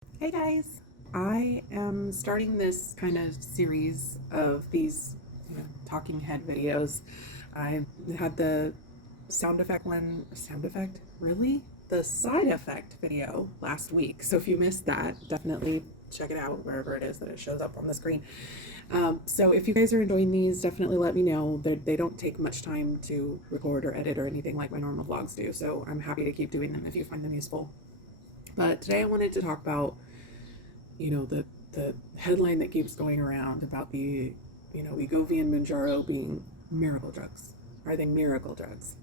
Hey guys, I am starting this kind of series of these talking head videos. I had the sound effect, really? The side effect video last week. So if you missed that, definitely check it out wherever it is that it shows up on the screen. So if you guys are enjoying these, definitely let me know. They don't take much time to record or edit or anything like my normal vlogs do. So I'm happy to keep doing them if you find them useful. But today I wanted to talk about the headline that keeps going around about the Wegovy and Mounjaro being miracle drugs. Are they miracle drugs?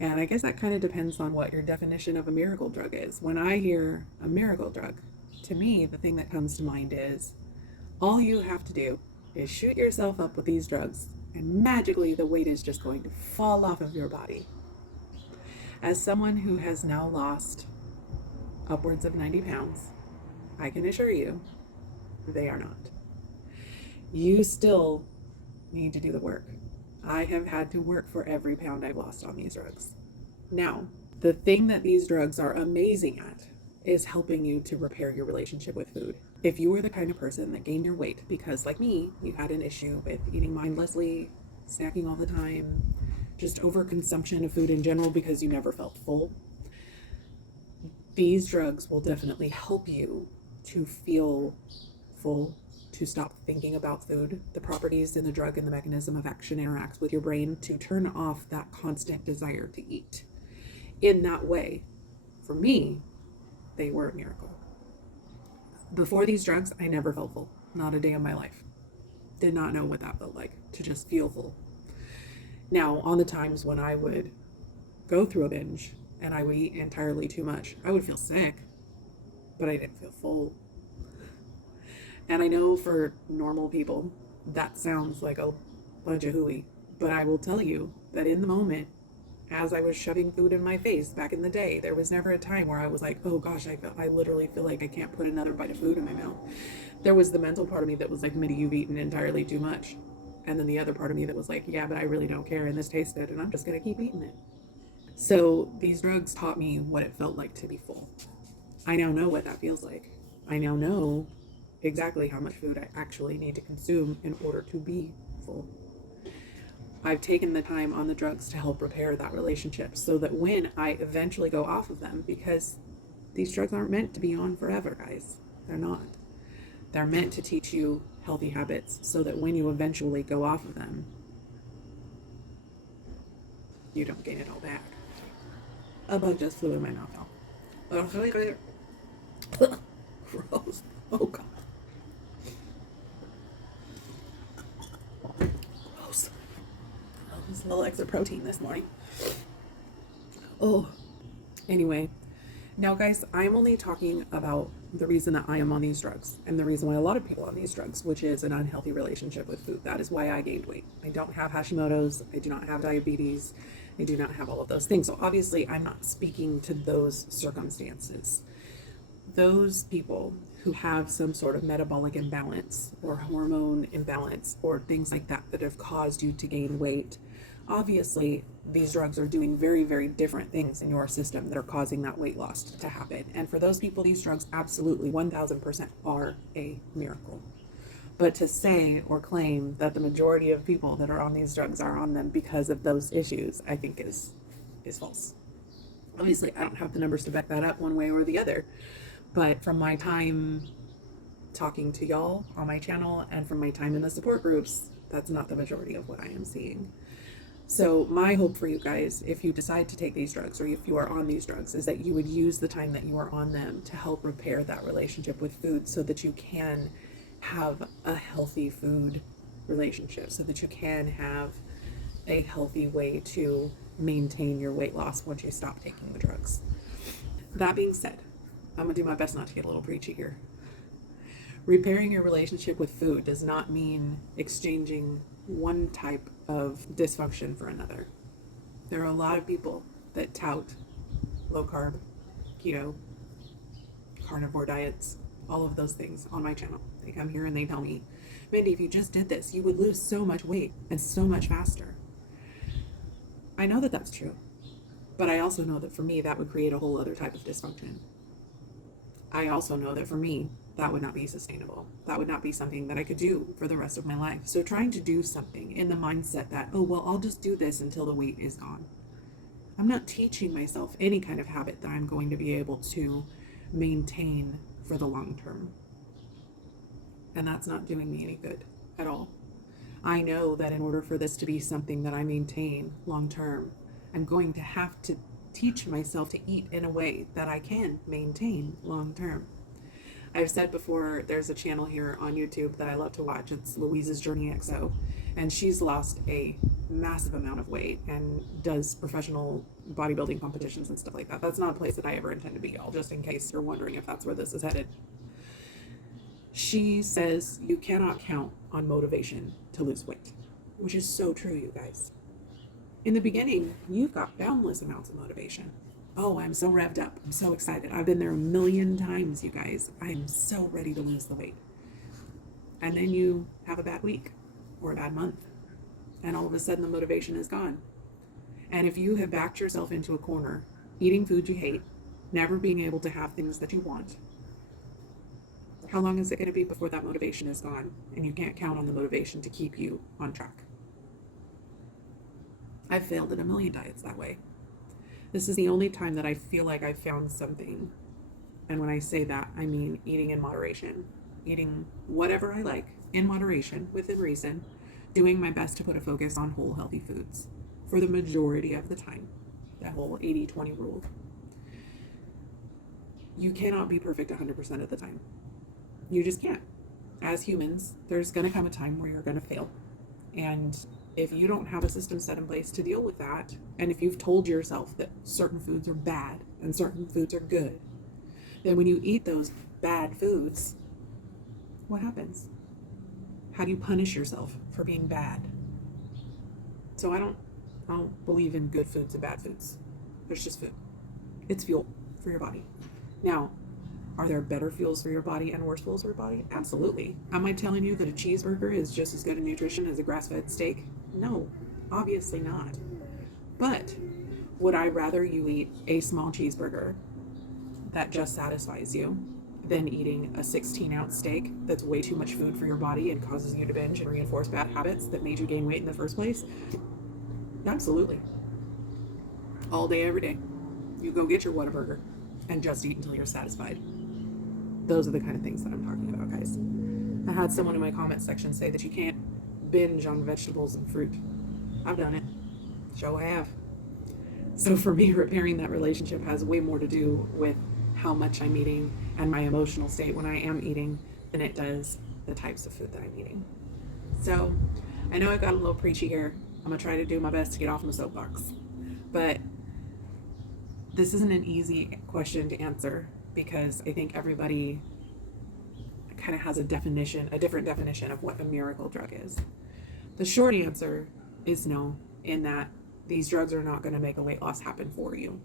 And I guess that kind of depends on what your definition of a miracle drug is. When I hear a miracle drug, to me the thing that comes to mind is all you have to do is shoot yourself up with these drugs and magically the weight is just going to fall off of your body. As someone who has now lost upwards of 90 pounds, I can assure you they are not. You still need to do the work. I have had to work for every pound I've lost on these drugs. Now, the thing that these drugs are amazing at is helping you to repair your relationship with food. If you were the kind of person that gained your weight because, like me, you had an issue with eating mindlessly, snacking all the time, just overconsumption of food in general because you never felt full, these drugs will definitely help you to feel full, to stop thinking about food. The properties in the drug and the mechanism of action interacts with your brain to turn off that constant desire to eat. In that way, for me, they were a miracle. Before these drugs, I never felt full. Not a day in my life. Did not know what that felt like, to just feel full. Now, on the times when I would go through a binge and I would eat entirely too much, I would feel sick, but I didn't feel full. And I know for normal people, that sounds like a bunch of hooey, but I will tell you that in the moment, as I was shoving food in my face back in the day, there was never a time where I was like, oh gosh, I literally feel like I can't put another bite of food in my mouth. There was the mental part of me that was like, Mindy, you've eaten entirely too much. And then the other part of me that was like, yeah, but I really don't care, and this tastes good, and I'm just going to keep eating it. So these drugs taught me what it felt like to be full. I now know what that feels like. I now know exactly how much food I actually need to consume in order to be full. I've taken the time on the drugs to help repair that relationship so that when I eventually go off of them, because these drugs aren't meant to be on forever, guys. They're not. They're meant to teach you healthy habits so that when you eventually go off of them, you don't gain it all back. A bug just flew in my mouth now. Gross. Oh god. Gross. Just a little extra protein this morning. Oh. Anyway, now guys, I'm only talking about the reason that I am on these drugs and the reason why a lot of people are on these drugs, which is an unhealthy relationship with food. That is why I gained weight. I don't have Hashimoto's. I do not have diabetes. I do not have all of those things. So obviously I'm not speaking to those circumstances. Those people who have some sort of metabolic imbalance or hormone imbalance or things like that that have caused you to gain weight, obviously these drugs are doing very, very different things in your system that are causing that weight loss to happen. And for those people, these drugs absolutely 1000% are a miracle. But to say or claim that the majority of people that are on these drugs are on them because of those issues, I think is false. Obviously, I don't have the numbers to back that up one way or the other. But from my time talking to y'all on my channel and from my time in the support groups, that's not the majority of what I am seeing. So my hope for you guys, if you decide to take these drugs or if you are on these drugs, is that you would use the time that you are on them to help repair that relationship with food so that you can have a healthy food relationship, so that you can have a healthy way to maintain your weight loss once you stop taking the drugs. That being said, I'm going to do my best not to get a little preachy here. Repairing your relationship with food does not mean exchanging one type of dysfunction for another. There are a lot of people that tout low carb, keto, carnivore diets, all of those things on my channel. They come here and they tell me, Mindy, if you just did this, you would lose so much weight and so much faster. I know that that's true, but I also know that for me, that would create a whole other type of dysfunction. I also know that for me, that would not be sustainable. That would not be something that I could do for the rest of my life. So trying to do something in the mindset that, oh, well, I'll just do this until the weight is gone. I'm not teaching myself any kind of habit that I'm going to be able to maintain for the long term. And that's not doing me any good at all. I know that in order for this to be something that I maintain long term, I'm going to have to teach myself to eat in a way that I can maintain long term. I've said before, there's a channel here on YouTube that I love to watch. It's Louise's Journey XO, and she's lost a massive amount of weight and does professional bodybuilding competitions and stuff like that. That's not a place that I ever intend to be, y'all, just in case you're wondering if that's where this is headed. She says you cannot count on motivation to lose weight, which is so true, you guys. In the beginning, you've got boundless amounts of motivation. Oh, I'm so revved up. I'm so excited. I've been there a million times, you guys. I'm so ready to lose the weight. And then you have a bad week or a bad month, and all of a sudden the motivation is gone. And if you have backed yourself into a corner, eating food you hate, never being able to have things that you want, how long is it going to be before that motivation is gone and you can't count on the motivation to keep you on track? I've failed at a million diets that way. This is the only time that I feel like I've found something. And when I say that, I mean eating in moderation, eating whatever I like in moderation, within reason, doing my best to put a focus on whole, healthy foods for the majority of the time. That whole 80-20 rule. You cannot be perfect 100% of the time. You just can't. As humans, there's going to come a time where you're going to fail. And if you don't have a system set in place to deal with that, and if you've told yourself that certain foods are bad and certain foods are good, then when you eat those bad foods, what happens? How do you punish yourself for being bad? So I don't believe in good foods and bad foods. There's just food. It's fuel for your body. Now, are there better fuels for your body and worse fuels for your body? Absolutely. Am I telling you that a cheeseburger is just as good in nutrition as a grass-fed steak? No, obviously not. But would I rather you eat a small cheeseburger that just satisfies you than eating a 16-ounce steak that's way too much food for your body and causes you to binge and reinforce bad habits that made you gain weight in the first place? Absolutely. All day, every day. You go get your Whataburger and just eat until you're satisfied. Those are the kind of things that I'm talking about, guys. I had someone in my comment section say that you can't binge on vegetables and fruit. I've done it. So I have. So for me, repairing that relationship has way more to do with how much I'm eating and my emotional state when I am eating than it does the types of food that I'm eating. So I know I got a little preachy here. I'm going to try to do my best to get off my soapbox. But this isn't an easy question to answer because I think everybody kind of has a different definition of what a miracle drug is. The short answer is no, in that these drugs are not going to make a weight loss happen for you.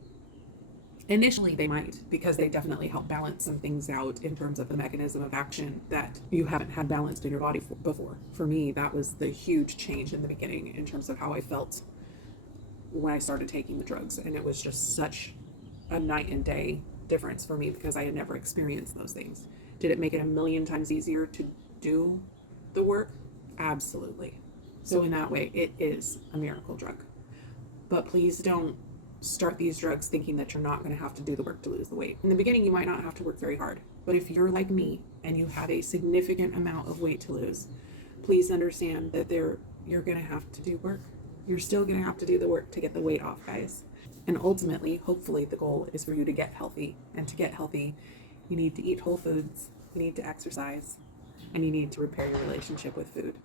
Initially, they might, because they definitely help balance some things out in terms of the mechanism of action that you haven't had balanced in your body before. For me, that was the huge change in the beginning in terms of how I felt when I started taking the drugs. And it was just such a night and day difference for me because I had never experienced those things. Did it make it a million times easier to do the work? Absolutely. So in that way, it is a miracle drug. But please don't start these drugs thinking that you're not going to have to do the work to lose the weight. In the beginning, you might not have to work very hard. But if you're like me and you have a significant amount of weight to lose, please understand that you're going to have to do work. You're still going to have to do the work to get the weight off, guys. And ultimately, hopefully, the goal is for you to get healthy. And to get healthy, you need to eat whole foods, you need to exercise, and you need to repair your relationship with food.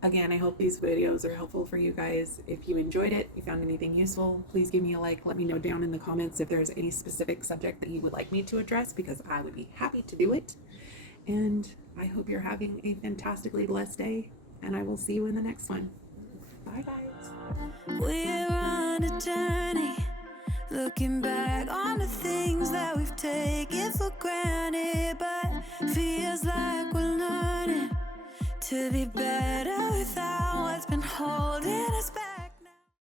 Again, I hope these videos are helpful for you guys. If you enjoyed it, you found anything useful, please give me a like. Let me know down in the comments if there's any specific subject that you would like me to address, because I would be happy to do it. And I hope you're having a fantastically blessed day, and I will see you in the next one. Bye, guys. We're on a journey, looking back on the things that we've taken for granted, but feels like we're learning to be better without what's been holding us back.